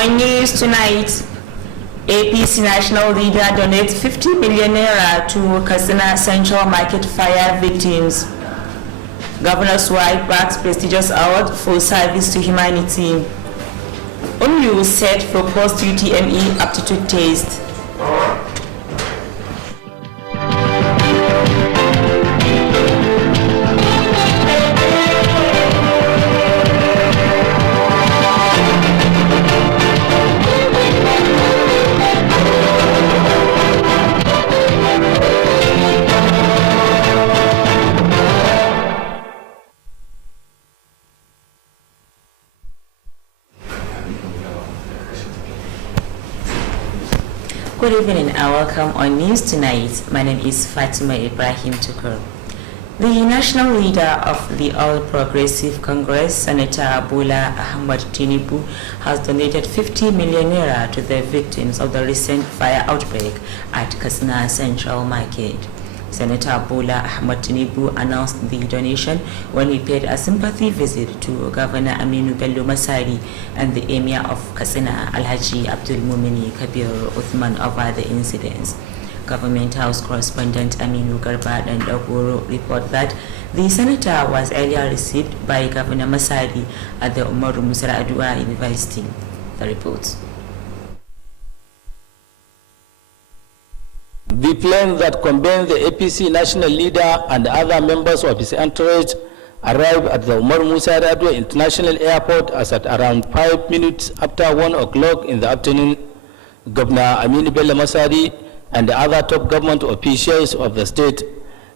On news tonight, APC national leader donates 50 million naira to Katsina Central Market fire victims. Governor's wife backs prestigious award for service to humanity. ONU set for post-UTME aptitude test. Good evening and welcome on News Tonight. My name is Fatima Ibrahim Tukur. The national leader of the All Progressive Congress, Senator Bola Ahmed Tinubu, has donated 50 million naira to the victims of the recent fire outbreak at Katsina Central Market. Senator Bola Ahmed Tinubu announced the donation when he paid a sympathy visit to Governor Aminu Bello Masari and the Emir of Katsina, Alhaji Abdul Mumini Kabir Uthman, over the incidents. Government House correspondent Aminu Garba and Dogoro report that the senator was earlier received by Governor Masari at the Umaru Musa Adua University. The report. The plane that contained the APC national leader and other members of his entourage arrived at the Umar Musa Yar'Adua International Airport as at around 5 minutes after 1 o'clock in the afternoon. Governor Aminu Bello Masari and the other top government officials of the state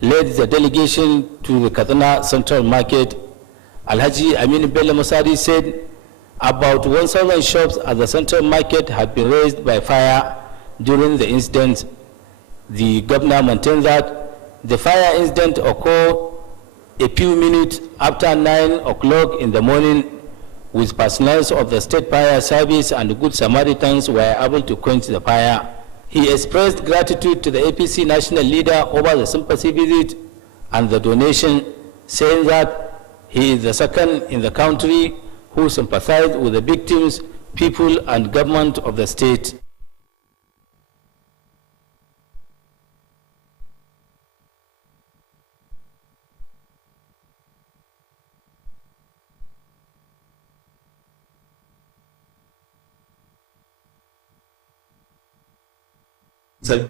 led the delegation to the Katsina Central Market. Alhaji Aminu Bello Masari said about 1,000 shops at the Central Market had been razed by fire during the incident. The governor maintained that the fire incident occurred a few minutes after 9 o'clock in the morning, with personnel of the State Fire Service and Good Samaritans were able to quench the fire. He expressed gratitude to the APC national leader over the sympathy visit and the donation, saying that he is the second in the country who sympathized with the victims, people, and government of the state. So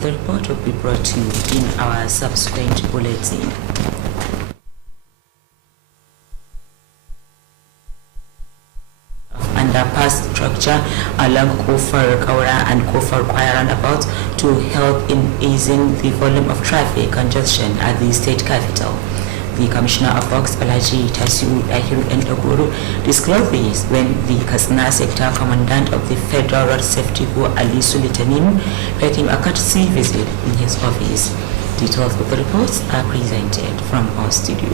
The report will be brought to you in our subsequent bulletin. Underpass structure along Kofar Kaura and Kofar Kwaya roundabout to help in easing the volume of traffic congestion at the state capital. The Commissioner of Works, Balaji Tasiu Ahiru Ndoguru, disclosed this when the Katsina Sector Commandant of the Federal Road Safety Corps, Ali Sulitanim, paid him a courtesy visit in his office. Details of the reports are presented from our studio.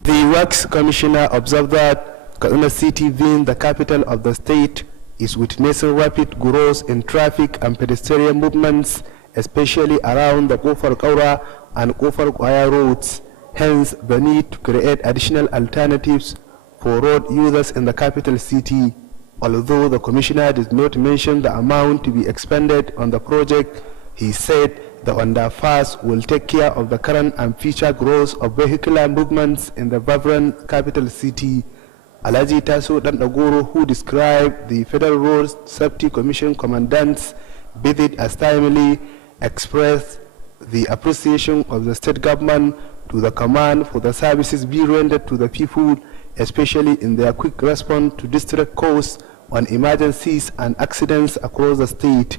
The Works Commissioner observed that Katsina City, being the capital of the state, is witnessing rapid growth in traffic and pedestrian movements, especially around the Kofar Kaura and Kofar Kwaya roads. Hence, the need to create additional alternatives for road users in the capital city. Although the Commissioner did not mention the amount to be expended on the project, he said the underpass will take care of the current and future growth of vehicular movements in the vibrant capital city. Alaji Tasu Dandagoro, who described the Federal Road Safety Commission Commandant's visit as timely, expressed the appreciation of the state government to the command for the services being rendered to the people, especially in their quick response to distress caused on emergencies and accidents across the state.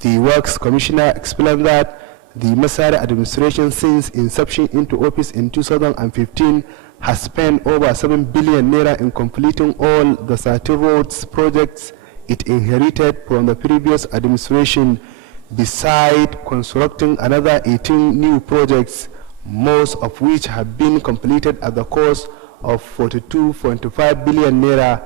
The Works Commissioner explained that the Masara administration, since inception into office in 2015, has spent over 7 billion naira in completing all the 30 roads projects it inherited from the previous administration, beside constructing another 18 new projects, most of which have been completed at the cost of 42.5 billion naira.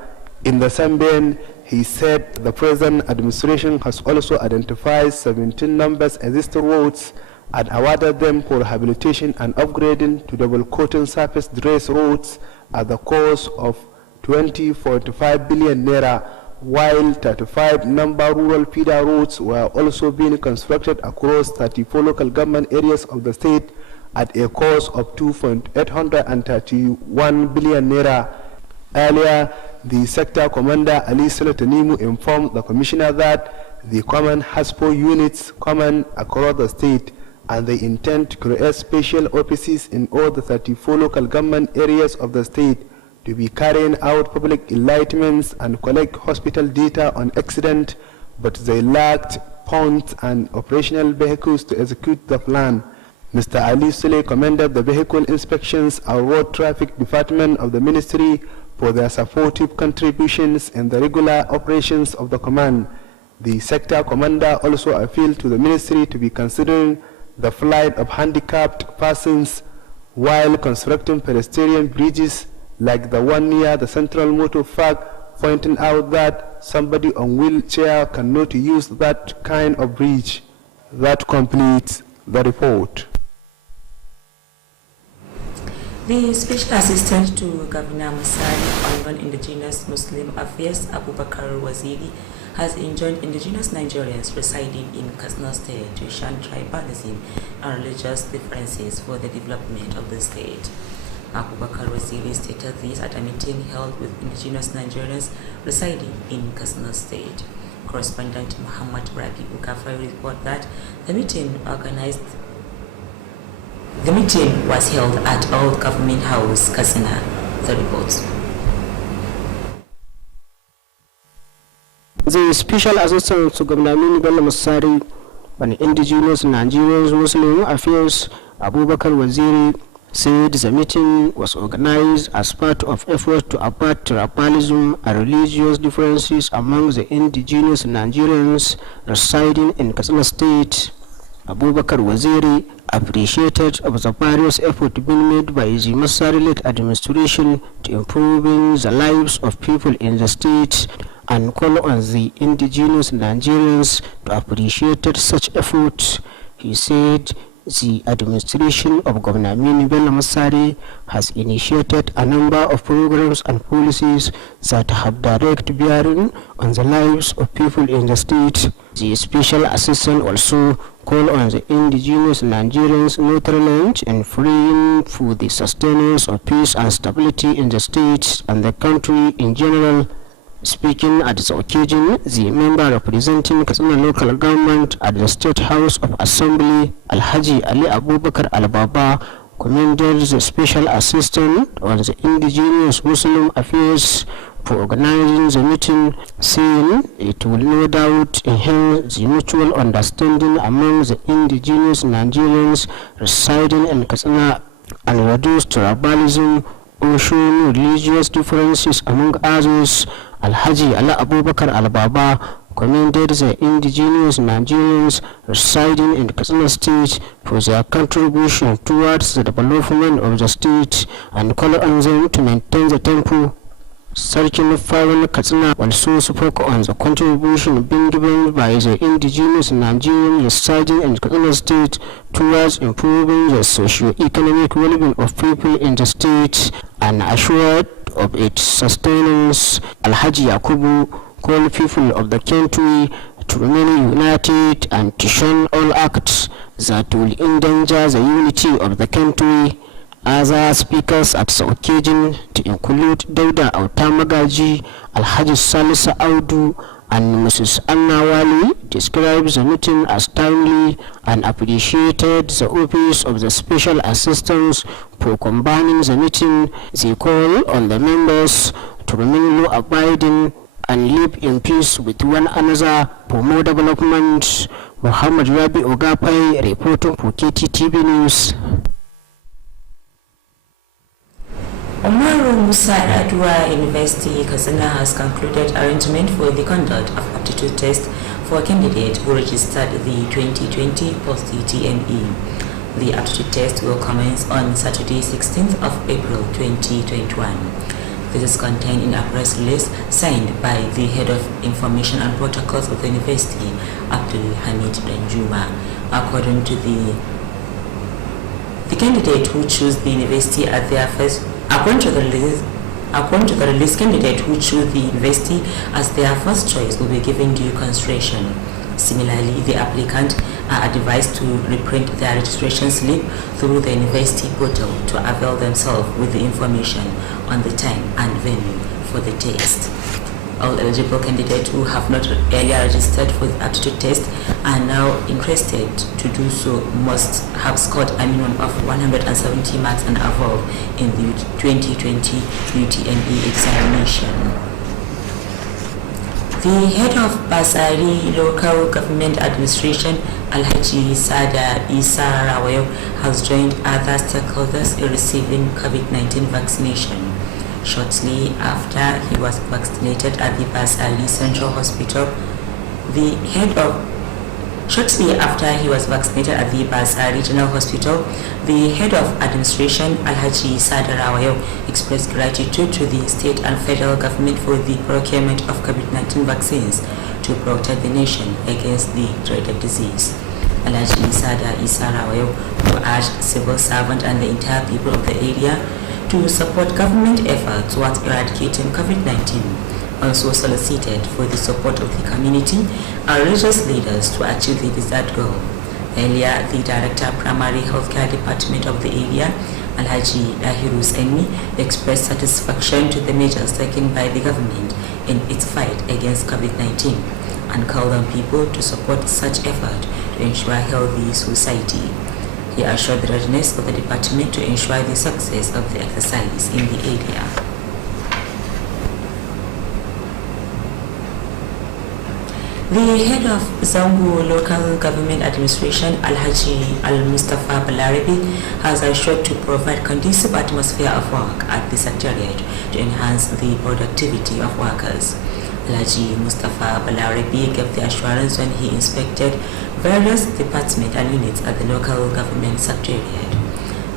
In the same vein, he said the present administration has also identified 17 numbers existing roads and awarded them for rehabilitation and upgrading to double coating surface dress roads at the cost of 20.5 billion naira, while 35 number rural feeder roads were also being constructed across 34 local government areas of the state at a cost of 2.831 billion naira. Earlier, the sector commander Ali Sulatanimu informed the commissioner that the command has 4 units common across the state, and they intend to create special offices in all the 34 local government areas of the state to be carrying out public enlightenments and collect hospital data on accident, but they lacked funds and operational vehicles to execute the plan. Mr. Ali Sule commended the vehicle inspections and road traffic department of the ministry for their supportive contributions in the regular operations of the command. The sector commander also appealed to the ministry to be considering the flight of handicapped persons while constructing pedestrian bridges like the one near the Central Motor Park, pointing out that somebody on wheelchair cannot use that kind of bridge. That completes the report. The Special Assistant to Governor Masari on Non-Indigenous Muslim Affairs, Abubakar Waziri, has enjoined indigenous Nigerians residing in Katsina State to shun tribalism and religious differences for the development of the state. Abubakar Waziri stated this at a meeting held with indigenous Nigerians residing in Katsina State. Correspondent Muhammad Rabi Ukafai reported that the meeting was held at Old Government House, Katsina. The report. The Special Assistant to Governor Bello Masari on Indigenous Nigerians Muslim Affairs, Abubakar Waziri, said the meeting was organized as part of efforts to abate tribalism and religious differences among the indigenous Nigerians residing in Katsina State. Abubakar Waziri appreciated the various efforts being made by the Masari-led administration to improving the lives of people in the state and called on the indigenous Nigerians to appreciate such efforts. He said the administration of Governor Bello Masari has initiated a number of programs and policies that have direct bearing on the lives of people in the state. The Special Assistant also called on the indigenous Nigerians not relent in praying for the sustenance of peace and stability in the state and the country in general. Speaking at the occasion, the member representing Katsina local government at the State House of Assembly, Alhaji Ali Abubakar Al-Baba, commended the Special Assistant on the Indigenous Muslim Affairs for organizing the meeting, saying it will no doubt enhance the mutual understanding among the indigenous Nigerians residing in Katsina and reduce tribalism or showing religious differences among others. Alhaji Ali Abubakar Al-Baba commended the indigenous Nigerians residing in Katsina State for their contribution towards the development of the state and called on them to maintain the tempo. Sarkin Faran Katsina also spoke on the contribution being given by the indigenous Nigerians residing in Katsina State towards improving the socio-economic well-being of people in the state and assured of its sustenance. Alhaji Yakubu called people of the Kttv to remain united and to shun all acts that will endanger the unity of the Kttv. Other speakers at the occasion to include Dauda Autamagaji, Alhaji Salisa Audu, and Mrs. Anna Wali described the meeting as timely and appreciated the office of the Special Assistants for combining the meeting. They call on the members to remain law-abiding and live in peace with one another for more development. Muhammad Rabi Ogapai reporting for Kttv News. Umaru Musa Adwa University Katsina has concluded arrangement for the conduct of aptitude test for a candidate who registered the 2020 post-TME. The aptitude test will commence on Saturday 16th of April 2021. This is contained in a press release signed by the Head of Information and Protocols of the University, Abdul Hamid Danjuma. According to the candidate who chose the university at their first According to the release, candidate who choose the university as their first choice will be given due consideration. Similarly, the applicant are advised to reprint their registration slip through the university portal to avail themselves with the information on the time and venue for the test. All eligible candidates who have not earlier registered for the aptitude test are now interested to do so must have scored a minimum of 170 marks and above in the 2020 UTME examination. The head of Basari Local Government Administration, Alhaji Sada Isa Rawayo, has joined other stakeholders in receiving COVID-19 vaccination. Shortly after he was vaccinated at the Basari Central Hospital, Shortly after he was vaccinated at the Basari General Hospital, the head of administration, Alhaji Sada Rawayo, expressed gratitude to the state and federal government for the procurement of COVID-19 vaccines to protect the nation against the dreaded disease. Alhaji Sada Isa Rawayo, who urged civil servants and the entire people of the area to support government efforts towards eradicating COVID-19, also solicited for the support of the community and religious leaders to achieve the desired goal. Earlier, the Director Primary Healthcare Department of the area, Alhaji Dahiru Seni, expressed satisfaction to the measures taken by the government in its fight against COVID-19 and called on people to support such effort to ensure a healthy society. He assured the readiness of the department to ensure the success of the exercise in the area. The head of Zangu Local Government Administration, Alhaji Al-Mustafa Balarabi, has assured to provide conducive atmosphere of work at the secretariat to enhance the productivity of workers. Alhaji Mustafa Balarabi gave the assurance when he inspected various departments and units at the local government secretariat.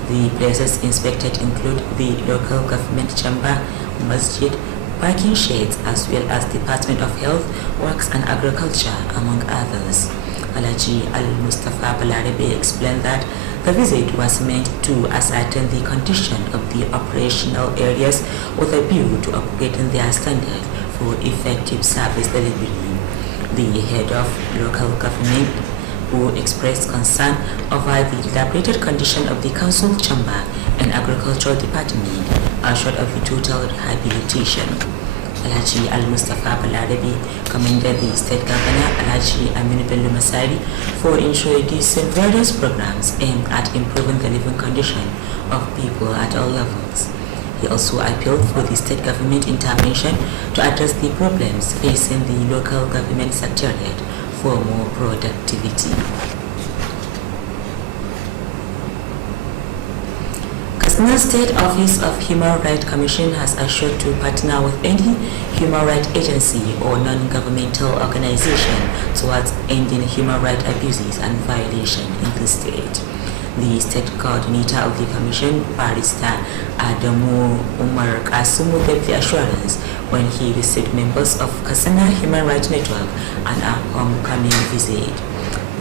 The places inspected include the local government chamber, masjid, parking sheds, as well as Department of Health, Works and Agriculture, among others. Alhaji Al-Mustafa Balarabi explained that the visit was meant to ascertain the condition of the operational areas with a view to upgrading their standard for effective service delivery. The head of local government, who expressed concern over the dilapidated condition of the council chamber and agricultural department, assured of the total rehabilitation. Alhaji Al-Mustafa Balarabi commended the State Governor Alhaji Aminu Bello Masari for introducing various programs aimed at improving the living condition of people at all levels. He also appealed for the state government intervention to address the problems facing the local government secretariat for more productivity. Katsina State Office of Human Rights Commission has assured to partner with any human rights agency or non-governmental organization towards ending human rights abuses and violations in the state. The state coordinator of the commission, Barrister Adamu Umar Kasumu, gave the assurance when he received members of Katsina Human Rights Network on a homecoming visit.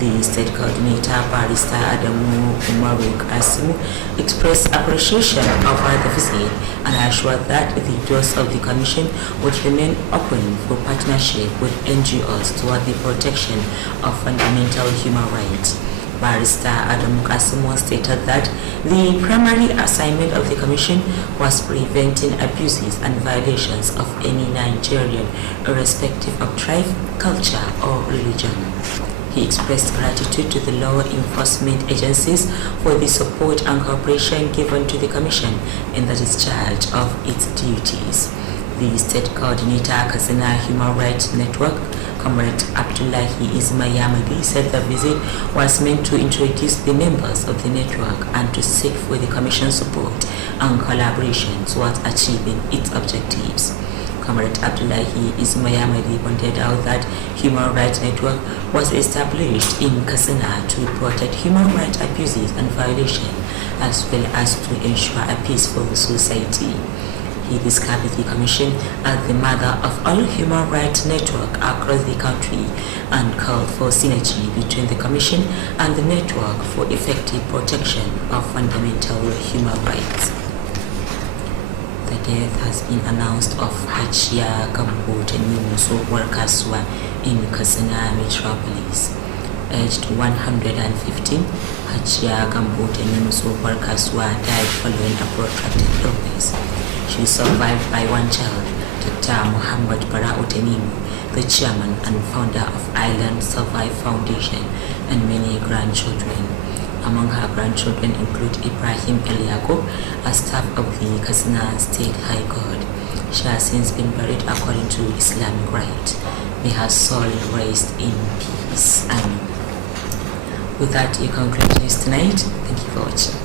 The state coordinator, Barrister Adamu Umar Kasumu, expressed appreciation over the visit and assured that the doors of the commission would remain open for partnership with NGOs toward the protection of fundamental human rights. Barrister Adam Kasimu stated that the primary assignment of the commission was preventing abuses and violations of any Nigerian, irrespective of tribe, culture, or religion. He expressed gratitude to the law enforcement agencies for the support and cooperation given to the commission in the discharge of its duties. The state coordinator, Katsina Human Rights Network, Comrade Abdullahi Ismayamadi, said the visit was meant to introduce the members of the network and to seek for the commission's support and collaboration towards achieving its objectives. Comrade Abdullahi Ismayamadi pointed out that Human Rights Network was established in Katsina to protect human rights abuses and violations, as well as to ensure a peaceful society. He described the commission as the mother of all human rights networks across the country and called for synergy between the commission and the network for effective protection of fundamental human rights. The death has been announced of Hachia Gambo Tenimuso Warkaswa in Katsina Metropolis. Aged 115, Hachia Gambo Tenimuso Warkaswa died following a protracted illness. She is survived by one child, Dr. Muhammad Barau Tenimu, the chairman and founder of Island Survive Foundation, and many grandchildren. Among her grandchildren include Ibrahim Eliago, a staff of the Katsina State High Court. She has since been buried according to Islamic rite. May her soul rest in peace. Amen. With that, you conclude this tonight. Thank you for watching.